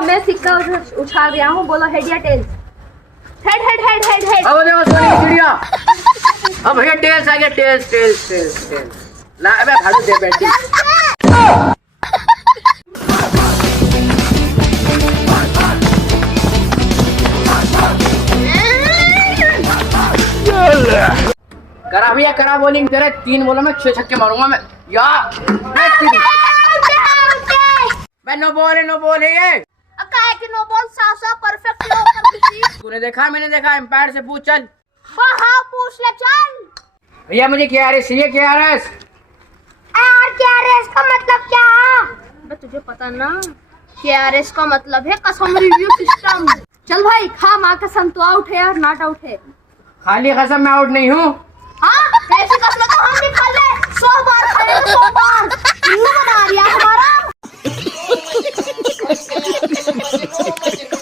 मैं सिक्का उछाल रहा हूँ, बोलो हेड या tails? Head head head head head. अब देखो सोनी की चिड़िया। अब भैया टेल्स आ गया, टेल्स टेल्स टेल्स टेल्स। ला अबे भाड़ू दे बैठी। करा भैया करा बॉलिंग, तेरे 3 बॉलों में 6 छक्के मारूंगा मैं यार। मैं नो बॉल है ये। काहे की नो बॉल? सासा परफेक्ट लो कर दी। तूने देखा? मैंने देखा। एम्पायर से पूछ चल। हाँ पूछ ले चल। भैया मुझे KRS चाहिए, KRS। यार KRS का मतलब क्या? अबे तुझे पता ना, KRS का मतलब है कसम रिव्यू सिस्टम। चल भाई खा माँ कसम, तू आउट है और नॉट आउट है। खाली कसम मैं आउट नहीं हूँ। हाँ ऐसी कसम तो हम भी खा ले 100 बार खाए, 100 बार। बना रही है हमारा।